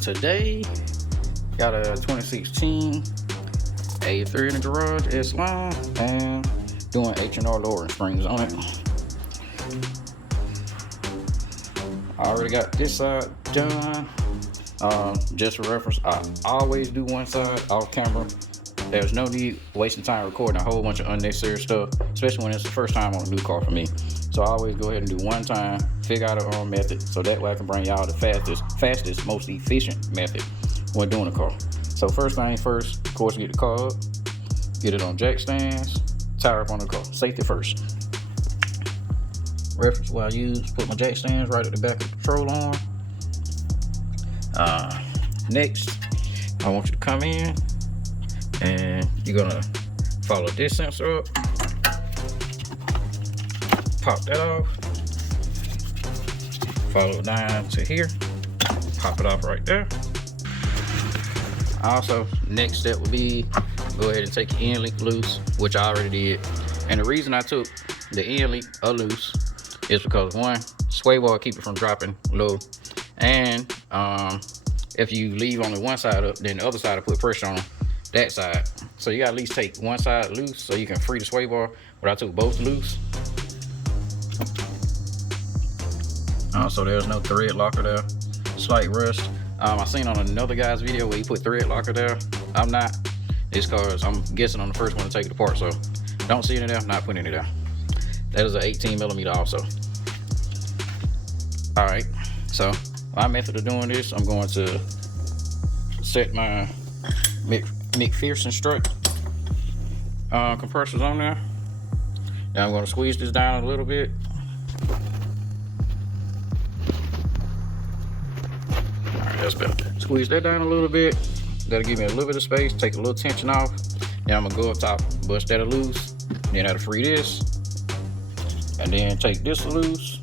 Today, got a 2016 A3 in the garage, S line, and doing H&R lowering springs on it. I already got this side done. Just for reference, I always do one side off camera. There's no need wasting time recording a whole bunch of unnecessary stuff, especially when it's the first time on a new car for me. So I always go ahead and do one time, figure out our own method, so that way I can bring y'all the fastest, most efficient method when doing a car. So first thing first, of course, get the car up, get it on jack stands, tire up on the car. Safety first. Reference what I use, put my jack stands right at the back of the control arm. Next, I want you to come in and you're gonna follow this sensor up, pop that off, follow it down to here, pop it off right there. Also, next step would be go ahead and take your end link loose, which I already did. And the reason I took the end link loose is because one, sway bar keep it from dropping low, and if you leave only one side up, then the other side will put pressure on that side. So you gotta at least take one side loose so you can free the sway bar. But I took both loose. So there's no thread locker there. Slight rust. I seen on another guy's video where he put thread locker there. I'm not. It's cause I'm guessing on the first one to take it apart. So don't see it in there, not putting it there. That is an 18mm also. All right, so my method of doing this, I'm going to set my McPherson strut compressors on there. Now I'm going to squeeze this down a little bit. All right, that's better. Squeeze that down a little bit. That'll give me a little bit of space, take a little tension off. Then I'm gonna go up top, bust that loose. Then that'll free this. And then take this loose.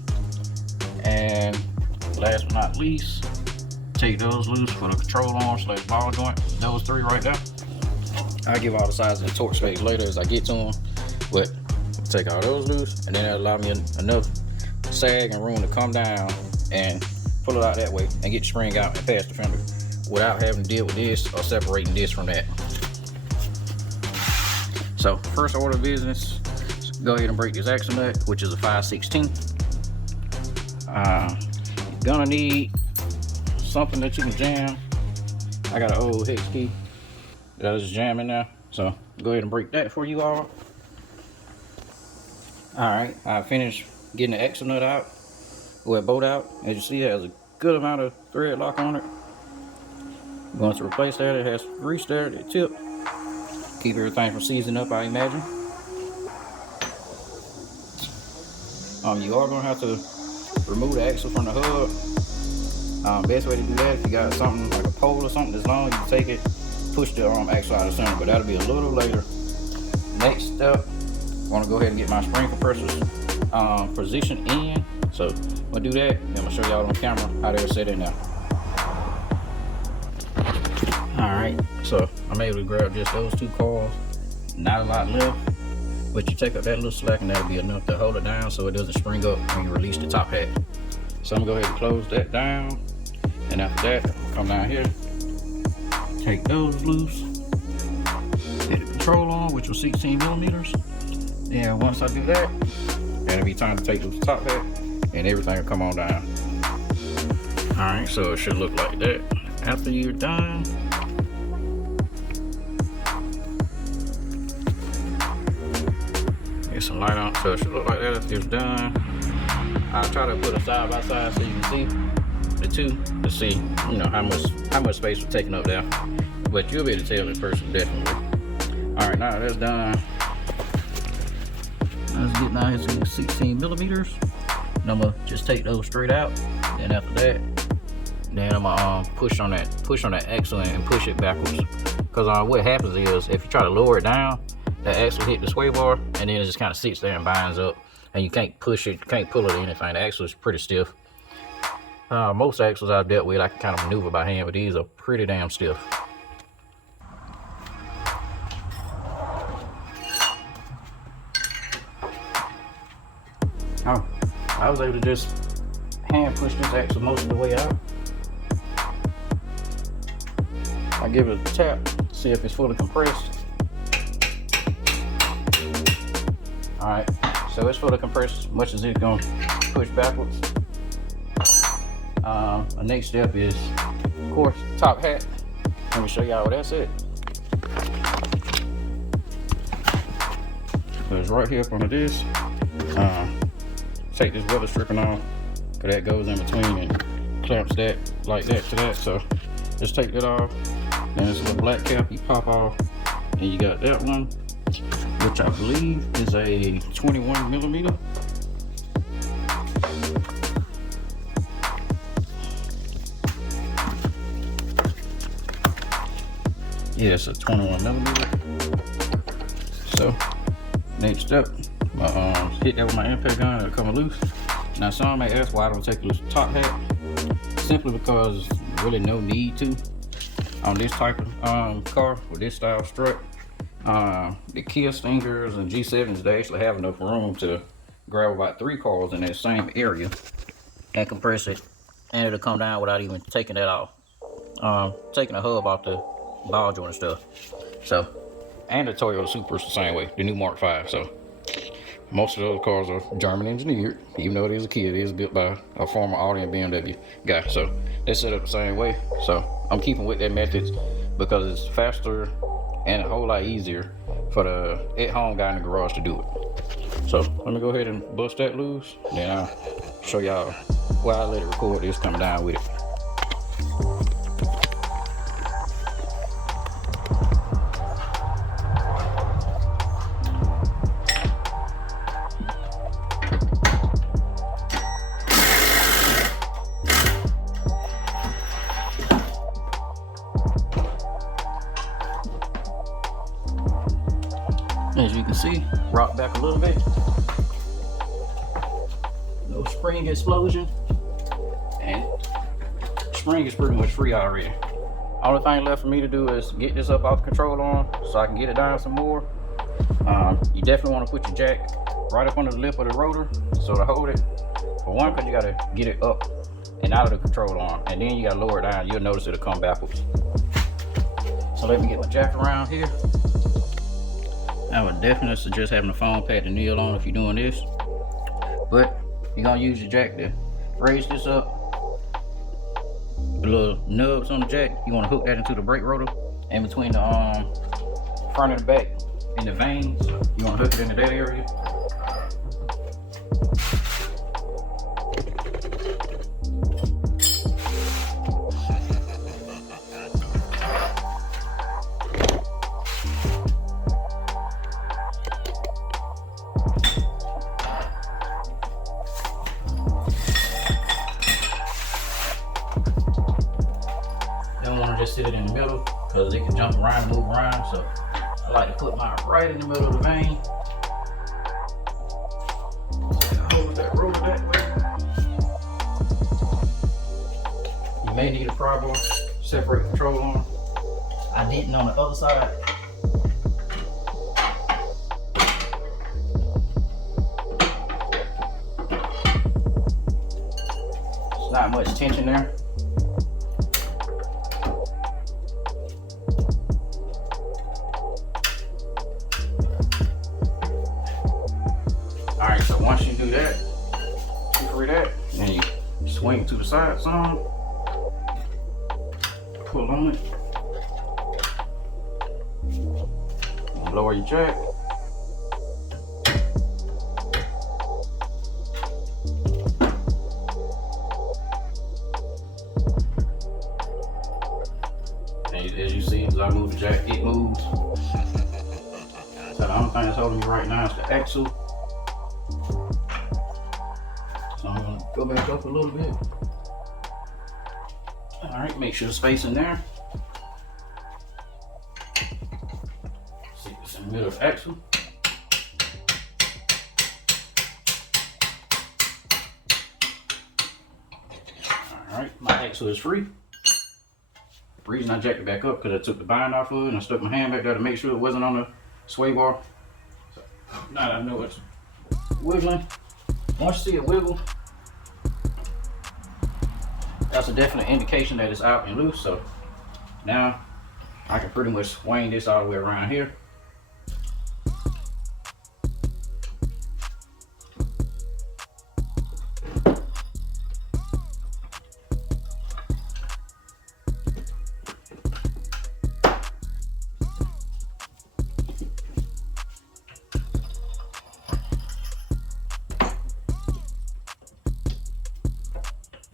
And last but not least, take those loose for the control arm / ball joint. Those three right there. I'll give all the sides of the torque space later as I get to them. But take all those loose, and then that'll allow me enough sag and room to come down and pull it out that way and get the spring out and pass the fender without having to deal with this or separating this from that. So first order of business, go ahead and break this axle nut, which is a 5/16. You're gonna need something that you can jam. I got an old hex key that I just jam in there, so go ahead and break that for you all. Alright, I finished getting the axle nut out, or bolt out. As you see, it has a good amount of thread lock on it. I'm going to replace that. It has grease there at the tip. Keep everything from seizing up, I imagine. You are going to have to remove the axle from the hub. Best way to do that, if you got something like a pole or something that's long, you can take it, push the axle out of the center, but that'll be a little later. Next step, I want to go ahead and get my spring compressors positioned in. So I'm going to do that, and I'm going to show y'all on camera how they're set in there. Alright, so I'm able to grab just those two coils. Not a lot left, but you take up that little slack and that'll be enough to hold it down so it doesn't spring up when you release the top hat. So I'm gonna go ahead and close that down, and after that, come down here, take those loose, hit the control on, which was 16mm. And once I do that, it'll be time to take the top hat and everything will come on down. Alright, so it should look like that. After you're done, get some light on, so it should look like that after it's done. I'll try to put a side by side so you can see the two to see, you know, how much space we're taking up there. But you'll be able to tell in person definitely. All right, now that's done. Let's get down here to 16mm. And I'm gonna just take those straight out. Then after that, then I'm gonna push on that axle and push it backwards. Because what happens is if you try to lower it down, the axle hit the sway bar and then it just kind of sits there and binds up, and you can't push it, can't pull it or anything. The axle is pretty stiff. Most axles I've dealt with I can kind of maneuver by hand, but these are pretty damn stiff. I was able to just hand push this axle most of the way out. I give it a tap, see if it's fully compressed. Alright, so it's fully compressed as much as it's gonna push backwards. The next step is, of course, top hat. Let me show y'all what that's at. So it's right here up under this. Take this weather stripping off, because that goes in between and clamps that like that to that. So just take that off. Then this little black cap you pop off, and you got that one, which I believe is a 21 millimeter. Yeah, it's a 21 millimeter. So next step, hit that with my impact gun, it'll come loose. Now some may ask why I don't take loose the top hat. Simply because there's really no need to on this type of car with this style strut. The Kia Stingers and G7s, they actually have enough room to grab about 3 cars in that same area and compress it, and it'll come down without even taking that off. Taking the hub off the ball joint and stuff. So, and the Toyota Supra's the same way, the new Mark V. So most of those cars are German engineered, even though it is a Kia. It is built by a former Audi and BMW guy. So they're set up the same way. So I'm keeping with that method because it's faster and a whole lot easier for the at-home guy in the garage to do it. So let me go ahead and bust that loose, then I'll show y'all why I let it record this coming down with it. As you can see, rock back a little bit. No spring explosion. And spring is pretty much free already. Only thing left for me to do is get this up off the control arm so I can get it down some more. You definitely want to put your jack right up under the lip of the rotor so to hold it. For one, because you got to get it up and out of the control arm. And then you got to lower it down. You'll notice it'll come backwards. So let me get my jack around here. I would definitely suggest having a foam pad to kneel on if you're doing this. But you're gonna use your jack to raise this up. The little nubs on the jack, you wanna hook that into the brake rotor. In between the front and the back in the vanes, you wanna hook it into that area. Just sit it in the middle because it can jump around and move around. So I like to put mine right in the middle of the vane. Hold that rotor that way. You may need a pry bar, separate control arm. I didn't on the other side. There's not much tension there. Alright, so once you do that, you free that, then you swing to the side some, pull on it, lower your jack. And as you see, as I move the jack, it moves. So the only thing that's holding me right now is the axle. So I'm gonna go back up a little bit. All right, make sure the space in there. See what's in the middle of the axle. All right, my axle is free. The reason I jacked it back up because I took the bind off of it and I stuck my hand back there to make sure it wasn't on the sway bar. So now that I know it's wiggling. Once you see it wiggle, that's a definite indication that it's out and loose. So now I can pretty much swing this all the way around here.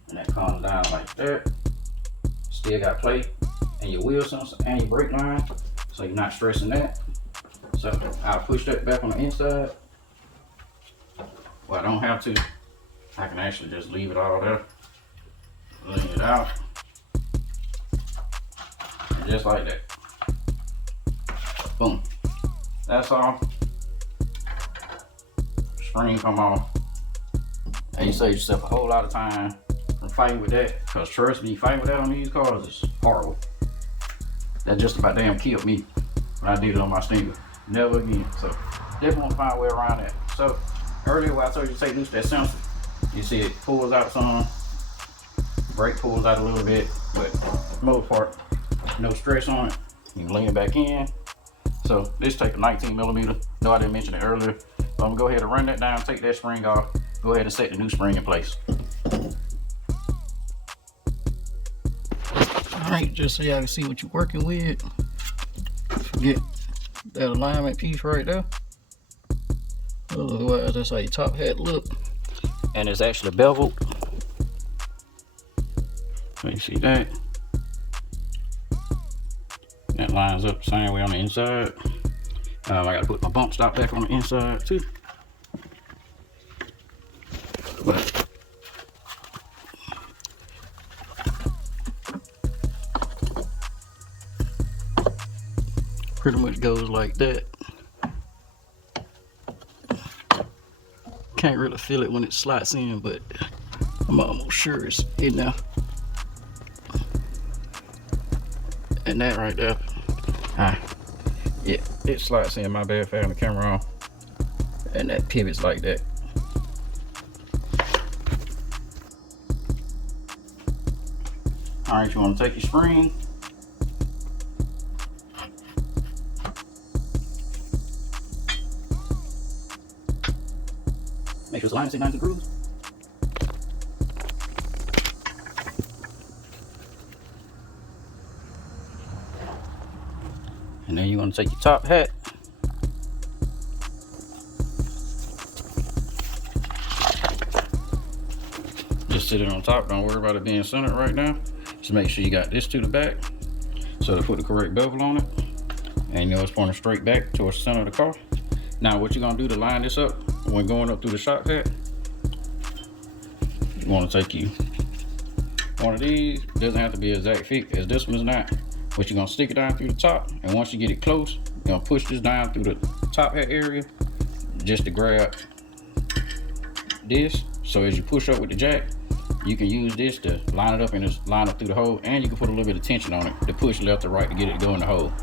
And that comes down like that. Still got play in your wheel sensor and your brake line, so you're not stressing that. So I'll push that back on the inside. Well, I don't have to. I can actually just leave it all there. Lean it out. And just like that. Boom. That's all. Spring come off. And you save yourself a whole lot of time from fighting with that. Because trust me, fighting with that on these cars is horrible. That just about damn killed me when I did it on my Stinger. Never again. So definitely want to find a way around that. So earlier when I told you to take loose that sensor, you see it pulls out some, brake pulls out a little bit, but for the most part, no stress on it. You can lean it back in. So this take a 19 millimeter. No, I didn't mention it earlier. But I'm gonna go ahead and run that down, take that spring off, go ahead and set the new spring in place. Alright, just so y'all can see what you're working with. Forget that alignment piece right there. Otherwise, that's how your top hat look. And it's actually beveled. So you see that? That lines up the same way on the inside. I gotta put my bump stop back on the inside too. But pretty much goes like that. Can't really feel it when it slots in, but I'm almost sure it's in there. And that right there, yeah, it slots in. My bad for having the camera on. And that pivots like that. All right, you want to take your spring, make sure it's aligned, sit down to the grooves. And then you want to take your top hat, just sit it on top. Don't worry about it being centered right now. Just make sure you got this to the back, so to put the correct bevel on it. And you know it's pointing straight back towards the center of the car. Now what you're gonna do to line this up when going up through the shop hat, you want to take you one of these. Doesn't have to be exact fit as this one's not, but you're gonna stick it down through the top, and once you get it close, you're gonna push this down through the top hat area just to grab this. So as you push up with the jack, you can use this to line it up and just line up through the hole, and you can put a little bit of tension on it to push left or right to get it to go in the hole.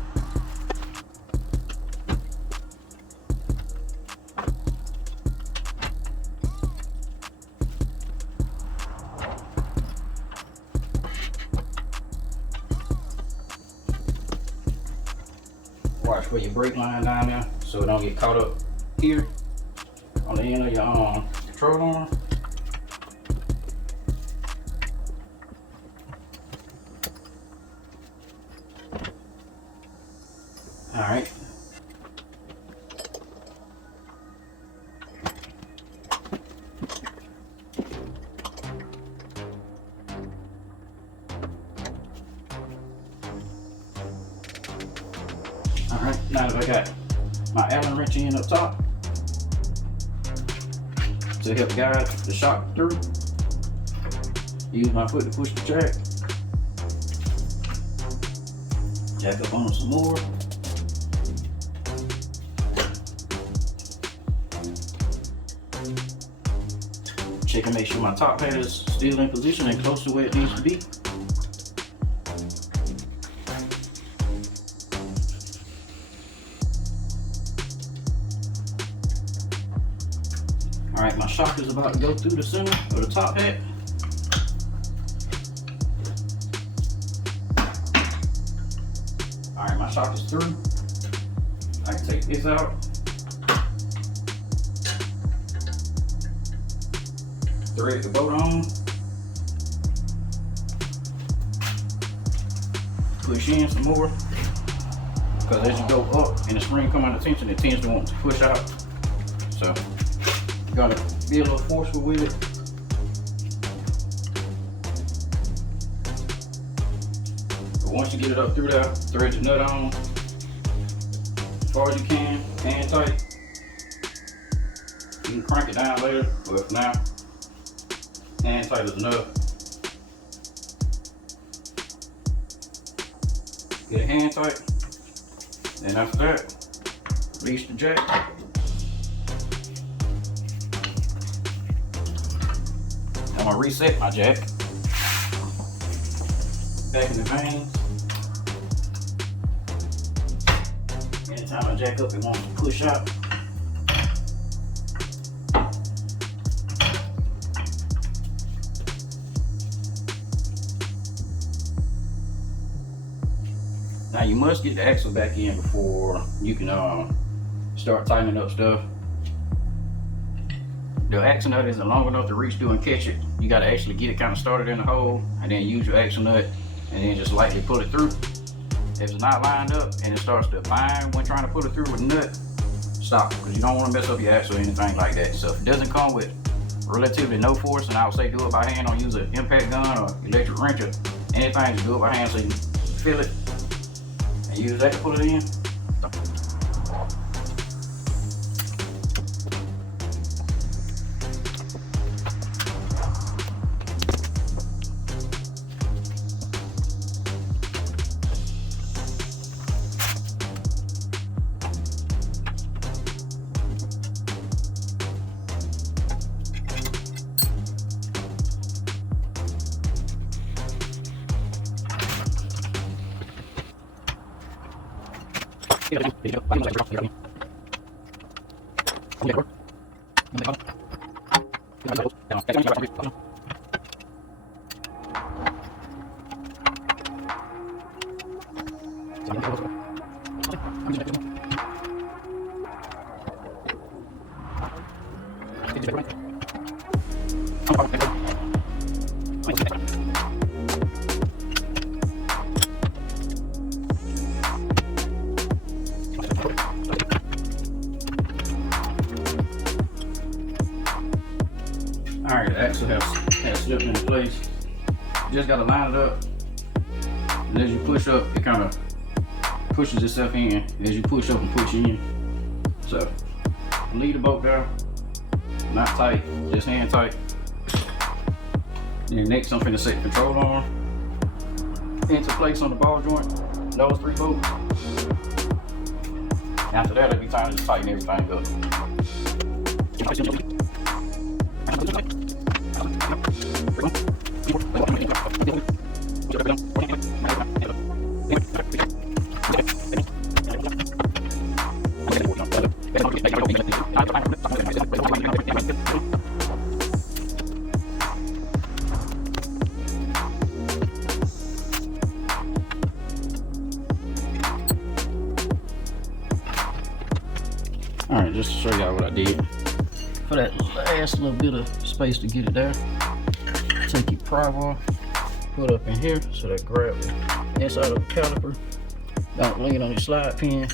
Watch for your brake line down there so it don't get caught up here on the end of your control arm. All right. Alright, now that I got my Allen wrench in up top to help guide the shock through, use my foot to push the jack. Jack up on some more. Check and make sure my top hat is still in position and close to where it needs to be. Alright, my shock is about to go through the center of the top hat. Alright, shock is through, I can take this out. Thread the bolt on. Push in some more. Because as you go up and the spring come out of tension, it tends to want to push out. So you gotta be a little forceful with it. But once you get it up through there, thread the nut on as far as you can, hand tight. You can crank it down later, but for now, hand tight is enough. Get it hand tight. Then after that, release the jack. I'm gonna reset my jack. Back in the vanes. Anytime I jack up, it wants to push out. Now you must get the axle back in before you can start tightening up stuff. The axle nut isn't long enough to reach through and catch it. You gotta actually get it kind of started in the hole and then use your axle nut and then just lightly pull it through. If it's not lined up and it starts to bind when trying to pull it through with a nut, stop, because you don't want to mess up your axle or anything like that. So if it doesn't come with relatively no force, and I would say do it by hand, don't use an impact gun or electric wrench or anything, just do it by hand so you can feel it. And use that to put it in. Alright, the axle has slipped into place. You just gotta line it up. And as you push up, it kind of pushes itself in as you push up and push in. So, leave the bolt down. Not tight, just hand tight. And next I'm finna set the control arm into place on the ball joint. Those 3 bolts. After that, it'll be time to just tighten everything up. Alright, just to show y'all what I did. For that last little bit of space to get it there, take your pry bar, put it up in here so that grab the inside of the caliper. Don't lean on your slide pin,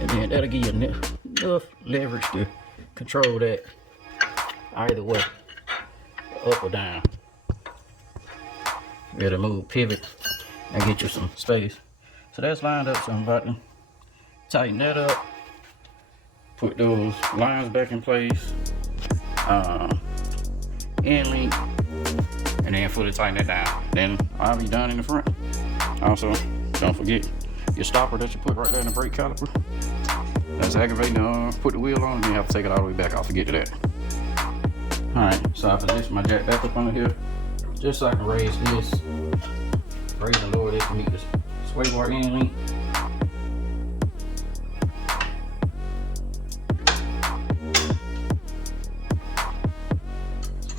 and then that'll give you enough leverage to control that either way, up or down. Better move, pivot, and get you some space. So that's lined up, so I'm about to tighten that up. Put those lines back in place, end link, and then fully tighten it down. Then I'll be done in the front. Also, don't forget your stopper that you put right there in the brake caliper. That's aggravating to put the wheel on and you have to take it all the way back. I'll forget to that. Alright, so I position my jack back up under here just so I can raise this, raise and lower this to meet the sway bar end link.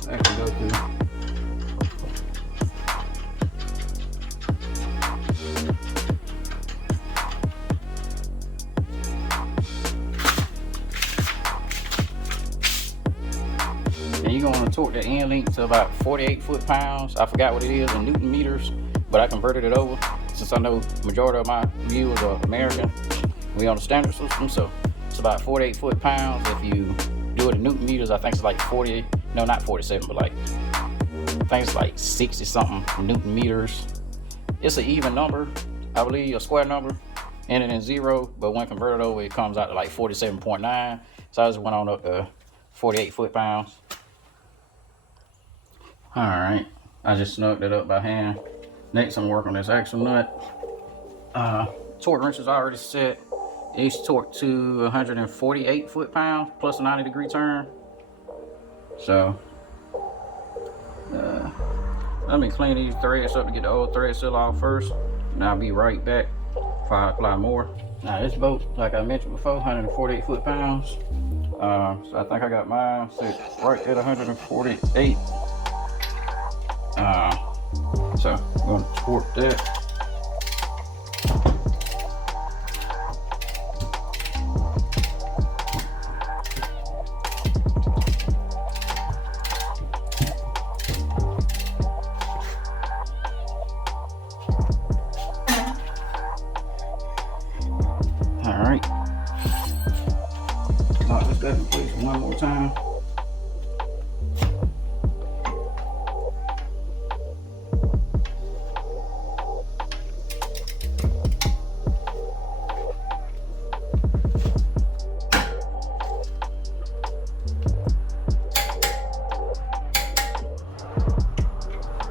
That can go through. you want to torque the end link to about 48 foot-pounds. I forgot what it is in Newton meters, but I converted it over since I know majority of my viewers are American. We on the standard system, so it's about 48 foot-pounds. If you do it in Newton meters, I think it's like 40, no, not 47, but like, I think it's like 60 something Newton meters. It's an even number, I believe, a square number, ending in 0, but when converted over, it comes out to like 47.9. So I just went on up to 48 foot-pounds. All right, I just snugged it up by hand. Next, I'm gonna work on this axle nut. Torque wrench is already set. It's torqued to 148 foot-pounds plus a 90-degree turn. So, let me clean these threads up to get the old thread seal off first, and I'll be right back before I apply more. Now this boat, like I mentioned before, 148 foot-pounds. So I think I got mine set right at 148. So I'm going to torque that. All right. Lock this back in place one more time.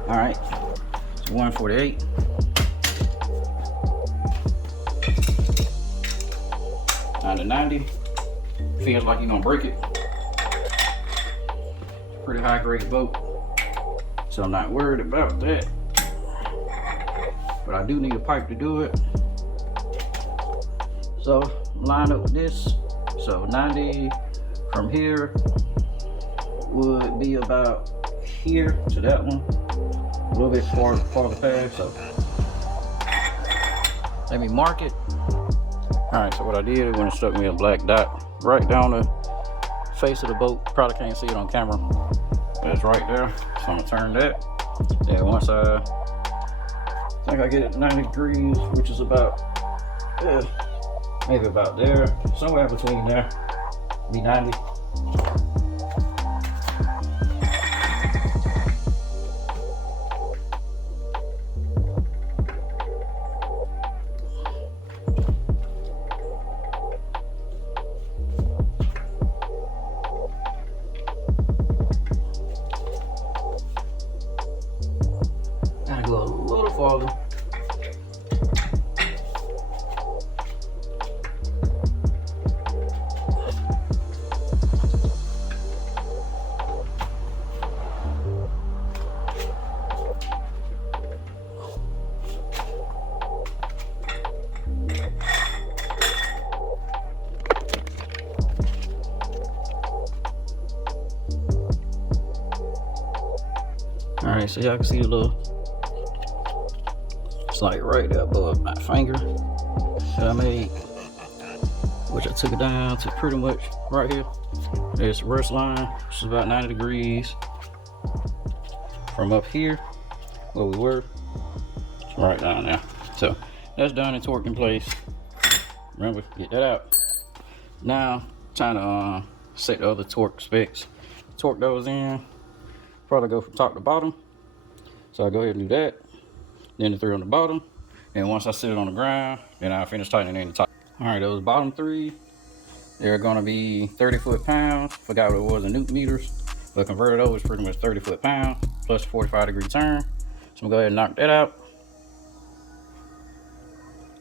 All right, it's 148. Down to 90. Feels like you're gonna break it. Pretty high grade boat, so I'm not worried about that. But I do need a pipe to do it. So line up with this. So 90 from here would be about here to that one. A little bit farther past, so let me mark it. All right, so what I did is when it struck me a black dot right down the face of the boat. Probably can't see it on camera. That's right there. So I'm gonna turn that. Then once I think I get it 90 degrees, which is about maybe about there, somewhere between there, be 90. Gotta go a little farther. All right, so y'all can see the little, it's like right there above my finger that I made, which I took it down to pretty much right here. There's the rest line, which is about 90 degrees from up here where we were, right down there. So that's done and torqued in place. Remember, get that out. Now, time to set the other torque specs. Torque those in. Probably go from top to bottom. So I'll go ahead and do that. Then the 3 on the bottom. And once I set it on the ground, then I'll finish tightening in the top. All right, those bottom 3, they're gonna be 30 foot-pounds. Forgot what it was in Newton meters, but converted over is pretty much 30 foot-pounds plus 45-degree turn. So I'm gonna go ahead and knock that out.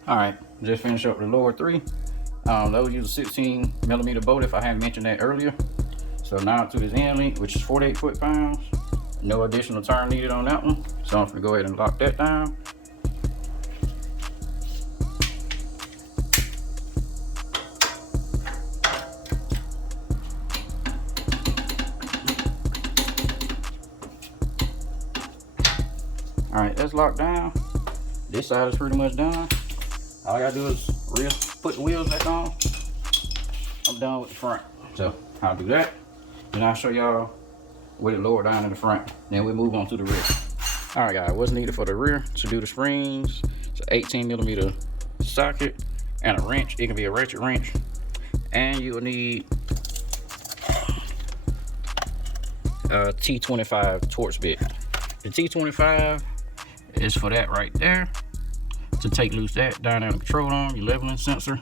All right, just finish up the lower 3. Those use a 16 millimeter boat if I haven't mentioned that earlier. So now to this end link, which is 48 foot-pounds. No additional turn needed on that one. So I'm gonna go ahead and lock that down. All right, that's locked down. This side is pretty much done. All I gotta do is put the wheels back on. I'm done with the front. So I'll do that. And I'll show y'all with it lower down in the front. Then we move on to the rear. All right, guys, what's needed for the rear to do the springs? It's an 18mm socket and a wrench. It can be a ratchet wrench. And you'll need a T25 Torx bit. The T25 is for that right there, to take loose that down there in the control arm, your leveling sensor,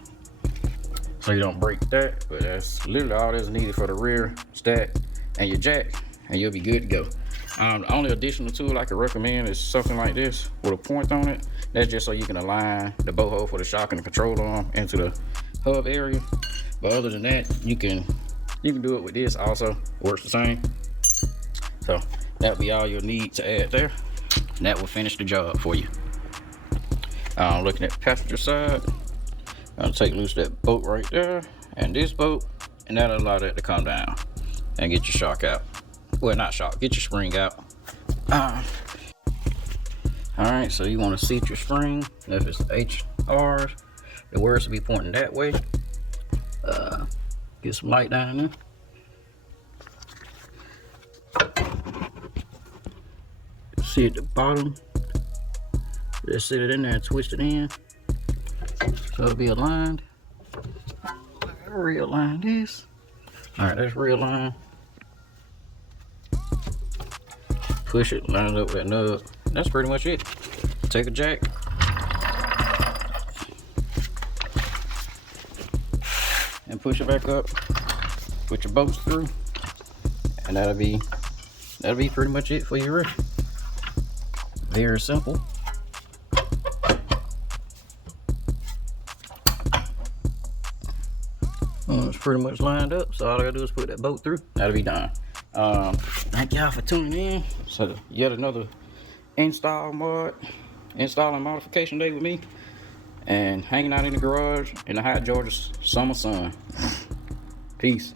so you don't break that. But that's literally all that's needed for the rear. It's that and your jack, and you'll be good to go. The only additional tool I could recommend is something like this with a point on it. That's just so you can align the bolt hole for the shock and the control arm into the hub area. But other than that, you can do it with this also. It works the same. So that'll be all you'll need to add there. And that will finish the job for you. Looking at the passenger side, I'll take loose that bolt right there and this bolt, and that'll allow that to come down and get your shock out. Well, not shock, get your spring out. Alright, so you want to seat your spring. If it's HR, the words will be pointing that way. Get some light down in there. See at the bottom, just sit it in there and twist it in so it'll be aligned. Realign this. Alright, that's realigned. Push it, line it up with that nub. That's pretty much it. Take a jack, and push it back up. Put your bolts through, and that'll be pretty much it for your rear. Very simple. It's pretty much lined up, so all I gotta do is put that bolt through. That'll be done. Thank y'all for tuning in. So yet another installing modification day with me, and hanging out in the garage in the hot Georgia summer sun. Peace.